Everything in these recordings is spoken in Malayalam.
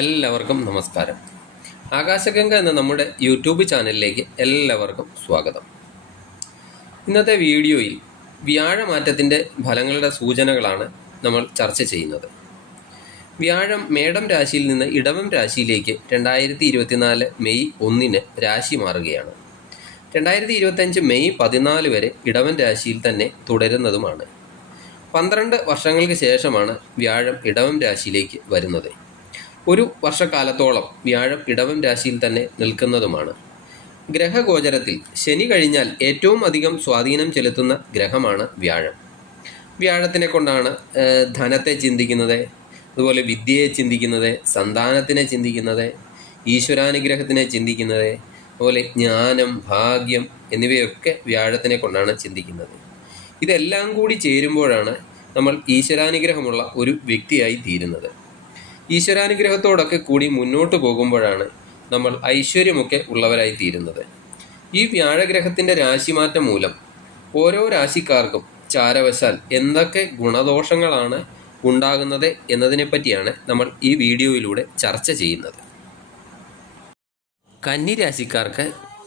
എല്ലാവർക്കും നമസ്കാരം. ആകാശഗംഗ എന്ന നമ്മുടെ യൂട്യൂബ് ചാനലിലേക്ക് എല്ലാവർക്കും സ്വാഗതം. ഇന്നത്തെ വീഡിയോയിൽ വ്യാഴമാറ്റത്തിൻ്റെ ഫലങ്ങളുടെ സൂചനകളാണ് നമ്മൾ ചർച്ച ചെയ്യുന്നത്. വ്യാഴം മേടം രാശിയിൽ നിന്ന് ഇടവം രാശിയിലേക്ക് 2024 മെയ് 1 രാശി മാറുകയാണ്. 2025 മെയ് 14 വരെ ഇടവൻ രാശിയിൽ തന്നെ തുടരുന്നതുമാണ്. 12 വർഷങ്ങൾക്ക് ശേഷമാണ് വ്യാഴം ഇടവം രാശിയിലേക്ക് വരുന്നത്. ഒരു വർഷക്കാലത്തോളം വ്യാഴം ഇടവം രാശിയിൽ തന്നെ നിൽക്കുന്നതുമാണ്. ഗ്രഹഗോചരത്തിൽ ശനി കഴിഞ്ഞാൽ ഏറ്റവും അധികം സ്വാധീനം ചെലുത്തുന്ന ഗ്രഹമാണ് വ്യാഴം. വ്യാഴത്തിനെ കൊണ്ടാണ് ധനത്തെ ചിന്തിക്കുന്നത്, അതുപോലെ വിദ്യയെ ചിന്തിക്കുന്നത്, സന്താനത്തിനെ ചിന്തിക്കുന്നത്, ഈശ്വരാനുഗ്രഹത്തിനെ ചിന്തിക്കുന്നത്, അതുപോലെ ജ്ഞാനം, ഭാഗ്യം എന്നിവയൊക്കെ വ്യാഴത്തിനെ കൊണ്ടാണ് ചിന്തിക്കുന്നത്. ഇതെല്ലാം കൂടി ചേരുമ്പോഴാണ് നമ്മൾ ഈശ്വരാനുഗ്രഹമുള്ള ഒരു വ്യക്തിയായി തീരുന്നത്. ഈശ്വരാനുഗ്രഹത്തോടൊക്കെ കൂടി മുന്നോട്ട് പോകുമ്പോഴാണ് നമ്മൾ ഐശ്വര്യമൊക്കെ ഉള്ളവരായി തീരുന്നത്. ഈ വ്യാഴഗ്രഹത്തിൻ്റെ രാശിമാറ്റം മൂലം ഓരോ രാശിക്കാർക്കും ചാരവശാൽ എന്തൊക്കെ ഗുണദോഷങ്ങളാണ് ഉണ്ടാകുന്നത് എന്നതിനെപ്പറ്റിയാണ് നമ്മൾ ഈ വീഡിയോയിലൂടെ ചർച്ച ചെയ്യുന്നത്. കന്നി രാശിക്കാർക്ക്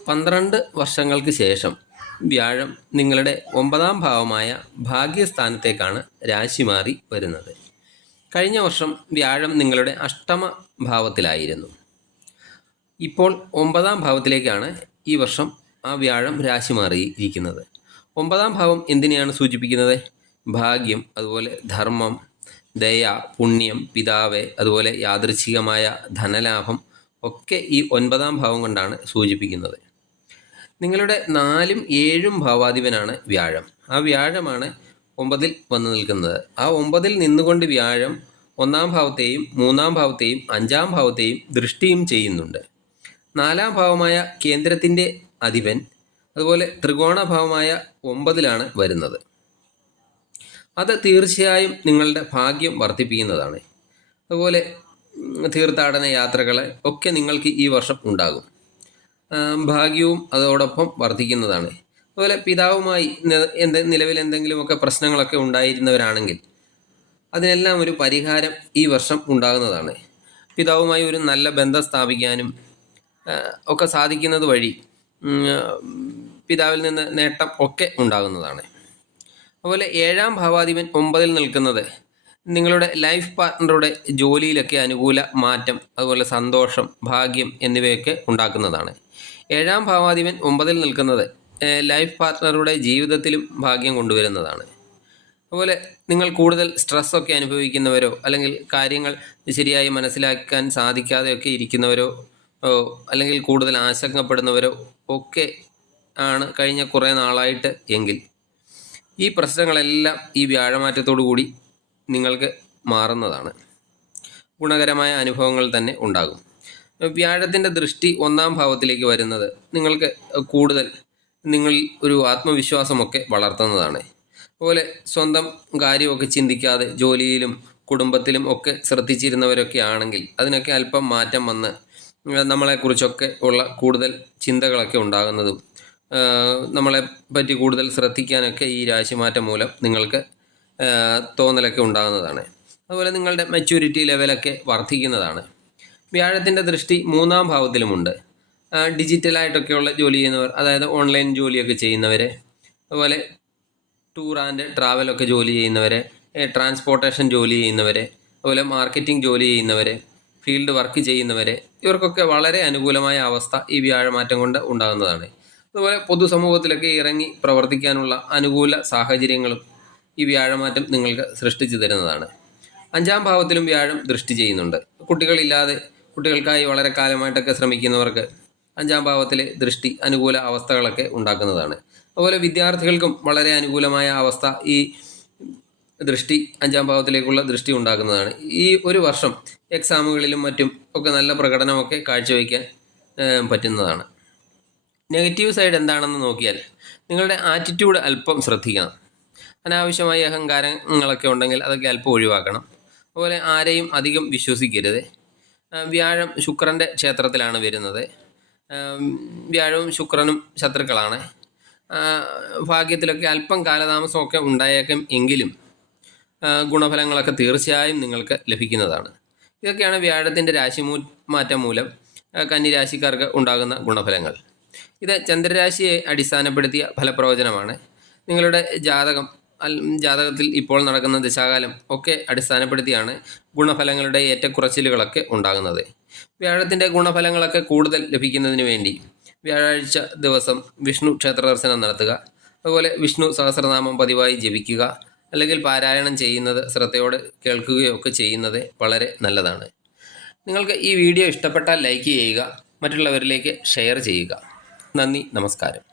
12 വർഷങ്ങൾക്ക് ശേഷം വ്യാഴം നിങ്ങളുടെ 9ാം ഭാവമായ ഭാഗ്യസ്ഥാനത്തേക്കാണ് രാശി മാറി വരുന്നത്. കഴിഞ്ഞ വർഷം വ്യാഴം നിങ്ങളുടെ അഷ്ടമ ഭാവത്തിലായിരുന്നു. ഇപ്പോൾ 9ാം ഭാവത്തിലേക്കാണ് ഈ വർഷം ആ വ്യാഴം രാശി മാറിയിരിക്കുന്നത്. 9ാം ഭാവം എന്തിനെയാണ് സൂചിപ്പിക്കുന്നത്? ഭാഗ്യം, അതുപോലെ ധർമ്മം, ദയ, പുണ്യം, പിതാവ്, അതുപോലെ യാദൃച്ഛികമായ ധനലാഭം ഒക്കെ ഈ 9ാം ഭാവം കൊണ്ടാണ് സൂചിപ്പിക്കുന്നത്. നിങ്ങളുടെ 4ഉം 7ഉം ഭാവാധിപനാണ് വ്യാഴം. ആ വ്യാഴമാണ് 9ൽ വന്നു നിൽക്കുന്നത്. ആ 9ൽ നിന്നുകൊണ്ട് വ്യാഴം 1ാം ഭാവത്തെയും 3ാം ഭാവത്തെയും 5ാം ഭാവത്തെയും ദൃഷ്ടിയും ചെയ്യുന്നുണ്ട്. 4ാം ഭാവമായ കേന്ദ്രത്തിൻ്റെ അധിപൻ അതുപോലെ ത്രികോണഭാവമായ 9ലാണ് വരുന്നത്. അത് തീർച്ചയായും നിങ്ങളുടെ ഭാഗ്യം വർദ്ധിപ്പിക്കുന്നതാണ്. അതുപോലെ തീർത്ഥാടന യാത്രകൾ ഒക്കെ നിങ്ങൾക്ക് ഈ വർഷം ഉണ്ടാകും. ഭാഗ്യവും അതോടൊപ്പം വർദ്ധിക്കുന്നതാണ്. അതുപോലെ പിതാവുമായി നിലവിൽ എന്തെങ്കിലുമൊക്കെ പ്രശ്നങ്ങളൊക്കെ ഉണ്ടായിരുന്നവരാണെങ്കിൽ അതിനെല്ലാം ഒരു പരിഹാരം ഈ വർഷം ഉണ്ടാകുന്നതാണ്. പിതാവുമായി ഒരു നല്ല ബന്ധം സ്ഥാപിക്കാനും ഒക്കെ സാധിക്കുന്നത് വഴി പിതാവിൽ നിന്ന് നേട്ടം ഒക്കെ ഉണ്ടാകുന്നതാണ്. അതുപോലെ 7ാം ഭാവാധിപൻ 9ൽ നിൽക്കുന്നത് നിങ്ങളുടെ ലൈഫ് പാർട്ട്ണറുടെ ജോലിയിലൊക്കെ അനുകൂല മാറ്റം, അതുപോലെ സന്തോഷം, ഭാഗ്യം എന്നിവയൊക്കെ ഉണ്ടാക്കുന്നതാണ്. 7ാം ഭാവാധിപൻ 9ൽ നിൽക്കുന്നത് ലൈഫ് പാർട്ട്ണറുടെ ജീവിതത്തിലും ഭാഗ്യം കൊണ്ടുവരുന്നതാണ്. അതുപോലെ നിങ്ങൾ കൂടുതൽ സ്ട്രെസ്സൊക്കെ അനുഭവിക്കുന്നവരോ അല്ലെങ്കിൽ കാര്യങ്ങൾ ശരിയായി മനസ്സിലാക്കാൻ സാധിക്കാതെയൊക്കെ ഇരിക്കുന്നവരോ അല്ലെങ്കിൽ കൂടുതൽ ആശങ്കപ്പെടുന്നവരോ ഒക്കെ ആണ് കഴിഞ്ഞ കുറേ നാളായിട്ട് എങ്കിൽ ഈ പ്രശ്നങ്ങളെല്ലാം ഈ വ്യാഴമാറ്റത്തോടു കൂടി നിങ്ങൾക്ക് മാറുന്നതാണ്. ഗുണകരമായ അനുഭവങ്ങൾ തന്നെ ഉണ്ടാകും. വ്യാഴത്തിൻ്റെ ദൃഷ്ടി 1ാം ഭാവത്തിലേക്ക് വരുന്നത് നിങ്ങൾക്ക് കൂടുതൽ നിങ്ങളിൽ ഒരു ആത്മവിശ്വാസമൊക്കെ വളർത്തുന്നതാണ്. അതുപോലെ സ്വന്തം കാര്യമൊക്കെ ചിന്തിക്കാതെ ജോലിയിലും കുടുംബത്തിലും ഒക്കെ ശ്രദ്ധിച്ചിരുന്നവരൊക്കെ ആണെങ്കിൽ അതിനൊക്കെ അല്പം മാറ്റം വന്ന് നമ്മളെക്കുറിച്ചൊക്കെ ഉള്ള കൂടുതൽ ചിന്തകളൊക്കെ ഉണ്ടാകുന്നതും നമ്മളെ പറ്റി കൂടുതൽ ശ്രദ്ധിക്കാനൊക്കെ ഈ രാശിമാറ്റം മൂലം നിങ്ങൾക്ക് തോന്നലൊക്കെ ഉണ്ടാകുന്നതാണ്. അതുപോലെ നിങ്ങളുടെ മെച്യൂരിറ്റി ലെവലൊക്കെ വർദ്ധിക്കുന്നതാണ്. വ്യാഴത്തിൻ്റെ ദൃഷ്ടി 3ാം ഭാവത്തിലുമുണ്ട്. ഡിജിറ്റലായിട്ടൊക്കെയുള്ള ജോലി ചെയ്യുന്നവർ, അതായത് ഓൺലൈൻ ജോലിയൊക്കെ ചെയ്യുന്നവർ, അതുപോലെ ടൂർ ആൻഡ് ട്രാവലൊക്കെ ജോലി ചെയ്യുന്നവർ, ട്രാൻസ്പോർട്ടേഷൻ ജോലി ചെയ്യുന്നവർ, അതുപോലെ മാർക്കറ്റിംഗ് ജോലി ചെയ്യുന്നവർ, ഫീൽഡ് വർക്ക് ചെയ്യുന്നവർ, ഇവർക്കൊക്കെ വളരെ അനുകൂലമായ അവസ്ഥ ഈ വ്യാഴമാറ്റം കൊണ്ട് ഉണ്ടാകുന്നതാണ്. അതുപോലെ പൊതുസമൂഹത്തിലൊക്കെ ഇറങ്ങി പ്രവർത്തിക്കാനുള്ള അനുകൂല സാഹചര്യങ്ങളും ഈ വ്യാഴമാറ്റം നിങ്ങൾക്ക് സൃഷ്ടിച്ചു തരുന്നതാണ്. 5ാം ഭാവത്തിലും വ്യാഴം ദൃഷ്ടി ചെയ്യുന്നുണ്ട്. കുട്ടികൾക്കായി വളരെ കാലമായിട്ടൊക്കെ ശ്രമിക്കുന്നവർക്ക് 5ാം ഭാവത്തിലെ ദൃഷ്ടി അനുകൂല അവസ്ഥകളൊക്കെ ഉണ്ടാക്കുന്നതാണ്. അതുപോലെ വിദ്യാർത്ഥികൾക്കും വളരെ അനുകൂലമായ അവസ്ഥ ഈ ദൃഷ്ടി 5ാം ഭാവത്തിലേക്കുള്ള ദൃഷ്ടി ഉണ്ടാക്കുന്നതാണ്. ഈ ഒരു വർഷം എക്സാമുകളിലും മറ്റും ഒക്കെ നല്ല പ്രകടനമൊക്കെ കാഴ്ചവെക്കാൻ പറ്റുന്നതാണ്. നെഗറ്റീവ് സൈഡ് എന്താണെന്ന് നോക്കിയാൽ നിങ്ങളുടെ ആറ്റിറ്റ്യൂഡ് അല്പം ശ്രദ്ധിക്കണം. അനാവശ്യമായ അഹങ്കാരങ്ങളൊക്കെ ഉണ്ടെങ്കിൽ അതൊക്കെ അല്പം ഒഴിവാക്കണം. അതുപോലെ ആരെയും അധികം വിശ്വസിക്കരുത്. വ്യാഴം ശുക്രൻ്റെ ക്ഷേത്രത്തിലാണ് വരുന്നത്. വ്യാഴവും ശുക്രനും ശത്രുക്കളാണ്. ഭാഗ്യത്തിലൊക്കെ അല്പം കാലതാമസമൊക്കെ ഉണ്ടായേക്കും എങ്കിലും ഗുണഫലങ്ങളൊക്കെ തീർച്ചയായും നിങ്ങൾക്ക് ലഭിക്കുന്നതാണ്. ഇതൊക്കെയാണ് വ്യാഴത്തിൻ്റെ മാറ്റം മൂലം കന്നിരാശിക്കാർക്ക് ഉണ്ടാകുന്ന ഗുണഫലങ്ങൾ. ഇത് ചന്ദ്രരാശിയെ അടിസ്ഥാനപ്പെടുത്തിയ ഫലപ്രവചനമാണ്. നിങ്ങളുടെ ജാതകത്തിൽ ഇപ്പോൾ നടക്കുന്ന ദശാകാലം ഒക്കെ അടിസ്ഥാനപ്പെടുത്തിയാണ് ഗുണഫലങ്ങളുടെ ഏറ്റക്കുറച്ചിലുകളൊക്കെ ഉണ്ടാകുന്നത്. വ്യാഴത്തിൻ്റെ ഗുണഫലങ്ങളൊക്കെ കൂടുതൽ ലഭിക്കുന്നതിന് വേണ്ടി വ്യാഴാഴ്ച ദിവസം വിഷ്ണു ക്ഷേത്ര ദർശനം നടത്തുക, അതുപോലെ വിഷ്ണു സഹസ്രനാമം പതിവായി ജപിക്കുക, അല്ലെങ്കിൽ പാരായണം ചെയ്യുന്നത് ശ്രദ്ധയോടെ കേൾക്കുകയോ ഒക്കെ ചെയ്യുന്നത് വളരെ നല്ലതാണ്. നിങ്ങൾക്ക് ഈ വീഡിയോ ഇഷ്ടപ്പെട്ടാൽ ലൈക്ക് ചെയ്യുക, മറ്റുള്ളവരിലേക്ക് ഷെയർ ചെയ്യുക. നന്ദി, നമസ്കാരം.